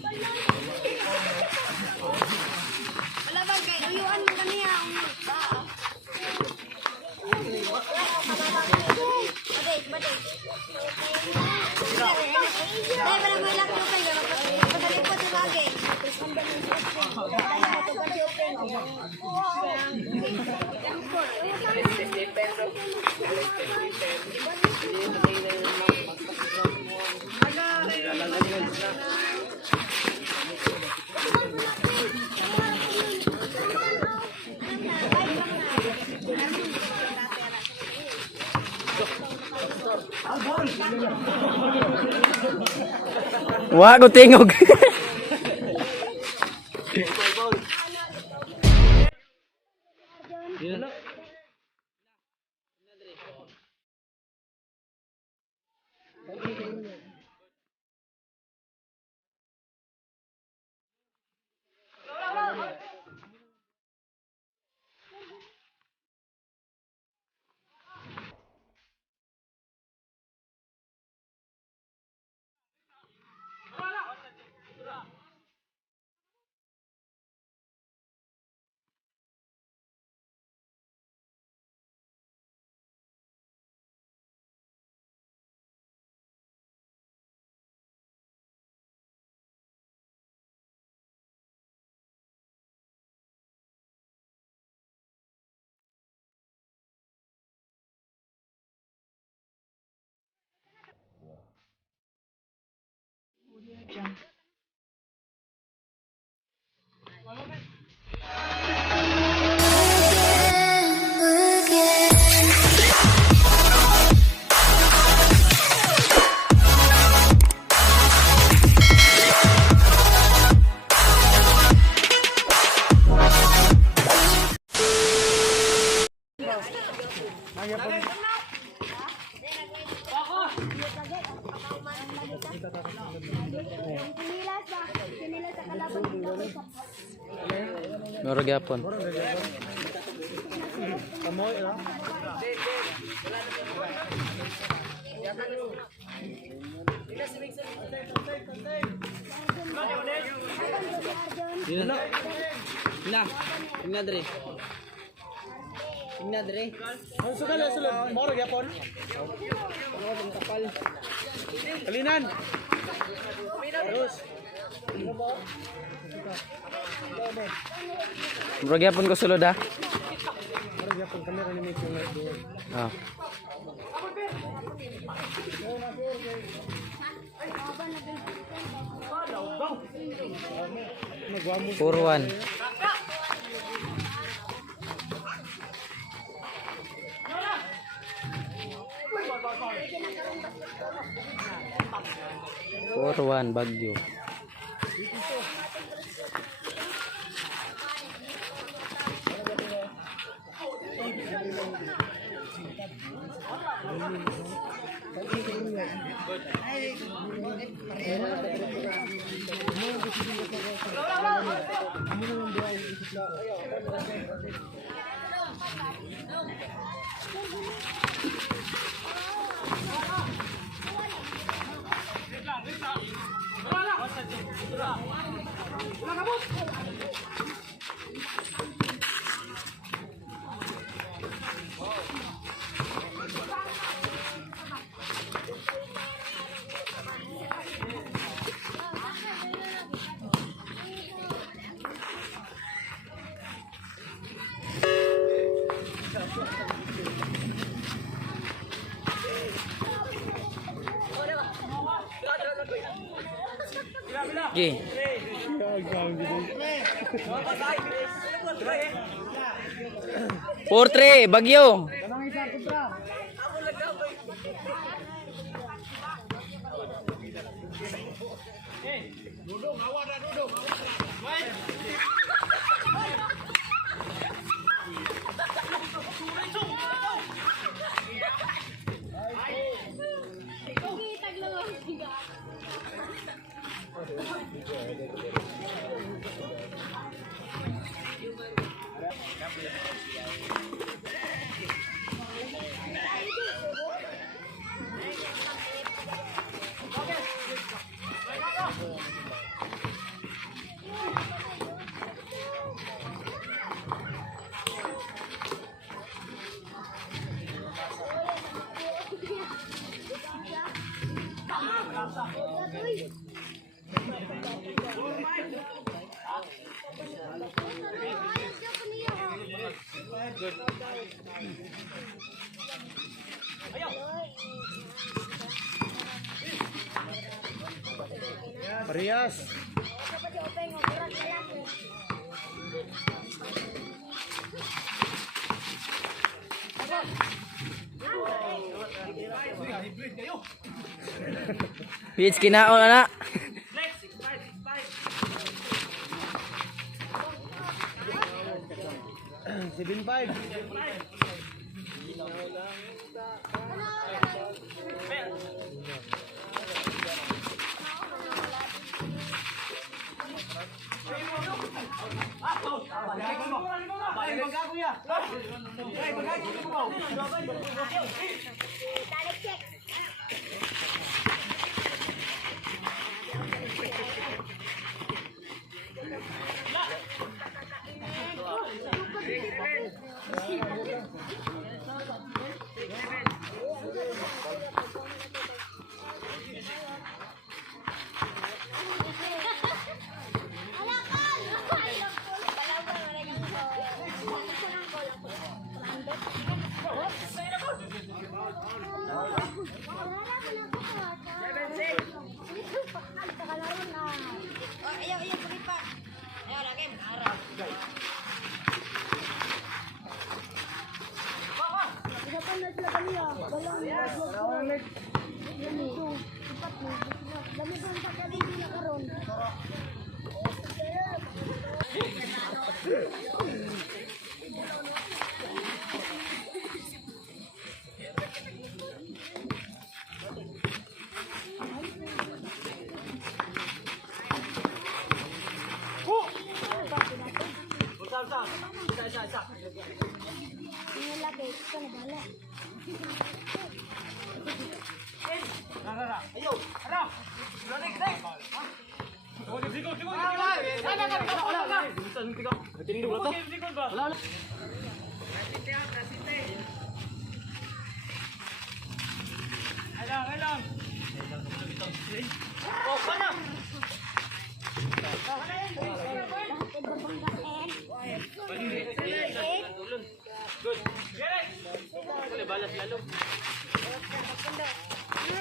Wala ba kay uyuan mo kaniya ang ba. Wah, ko tingog. Murag yapon. Tingnan dre. Tingnan dre. Ang sugal sulod, moro gyapon. Kalinan. Terus. Murag yapon ko sulod ha. Moro gyapon kami ra ni make yung light. Ah. Purwan. Purwan Bagyo. Gi. 4-3 Bagyo. Parehas. Dapat i-open mo. Kurang lalaki. Pitch kinaon ana. 7.5. Dali check. Ayaw, pag-ipak. Ayaw, lagi. Araw. Dapat na sila kami ah. Walang dami doon sa kalili na karon. Ini lagi, kita na bala.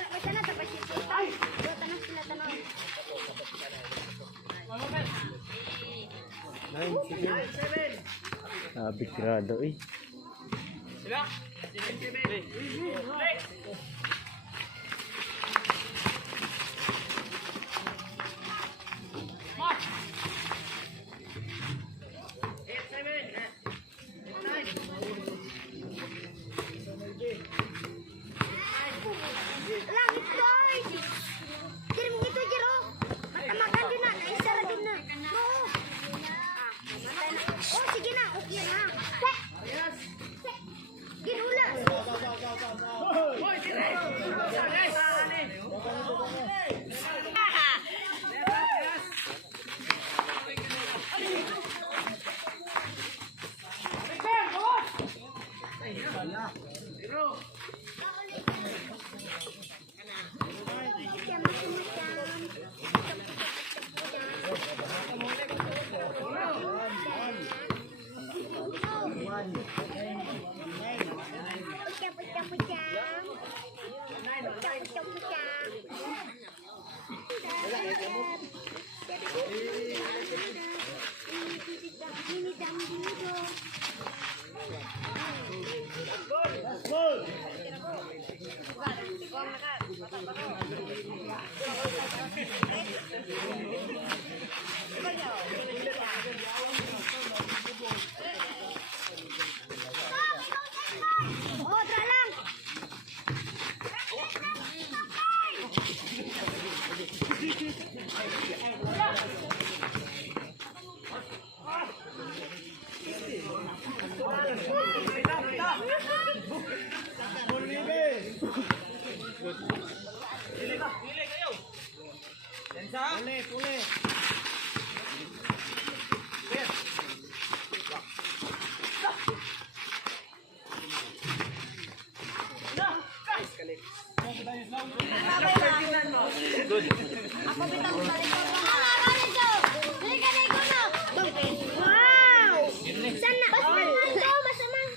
Basta na tapos ito. Tanong sila tanong. 9.7. Bigrado eh. Langit guys! Kirim mo ito, Jero. Matamakan din na. Naisara din na. No. Matay na. Oh, sige na. Okay na. Ginula. Oh, tralang. Ako bitang sa likod mo. Wow! Sana! Masama!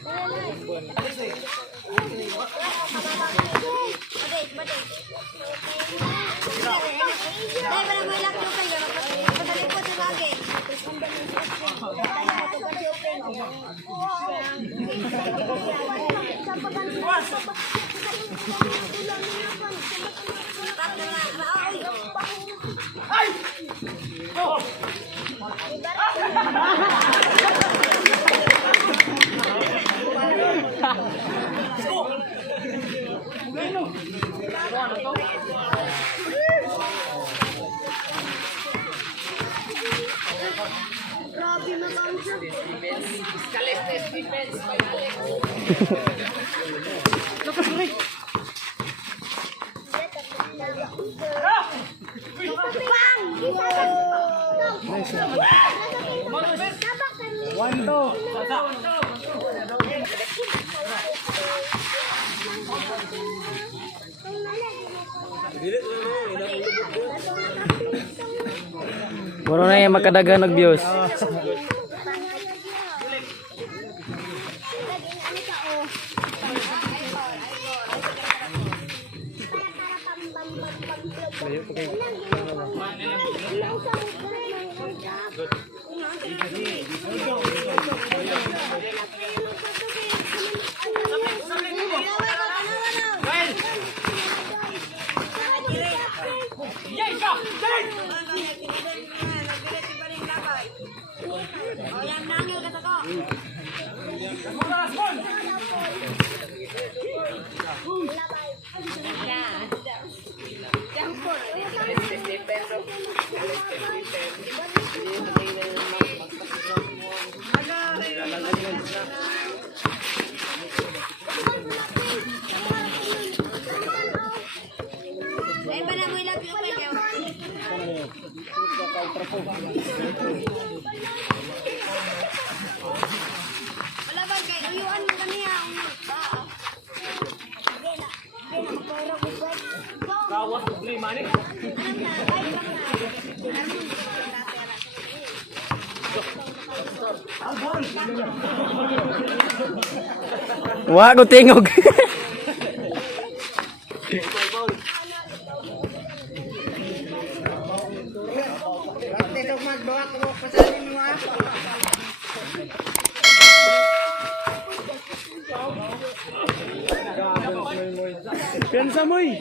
Badai. Dahil ba na may lakyo Grabe na cancer. One, two. Muro na yung makadagan ng views. Wala ba kay uyuan mo kaniya. Kawas problema ni. Wa ko tingog. Piansa mo eh.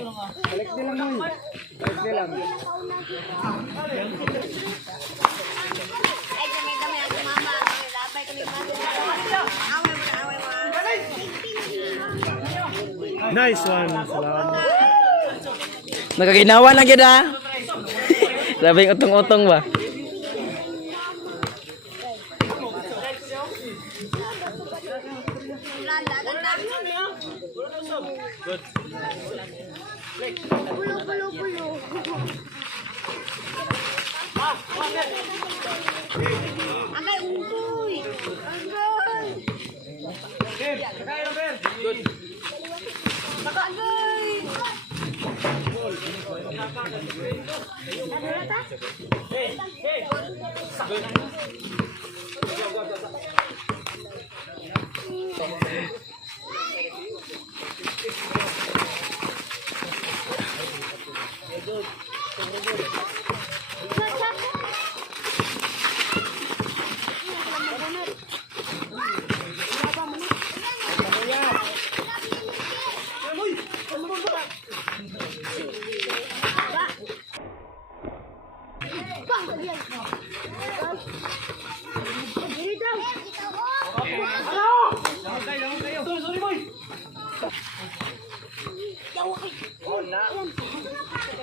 Balik nila mo eh. Balik nila mo. Ay, kami ang mama. Lapay kami away mo. Nice one. Salamat. Nakaginawa lang yun ah. Labing utong-utong ba? Pulo. Agay untoy. Agay. Good. Agay.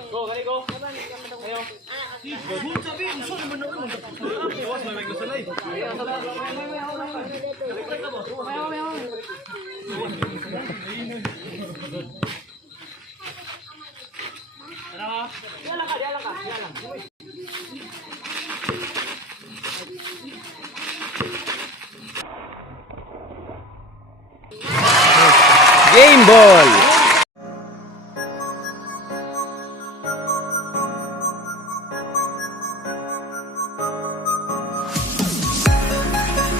Go, kali go. Ayo. Game ball.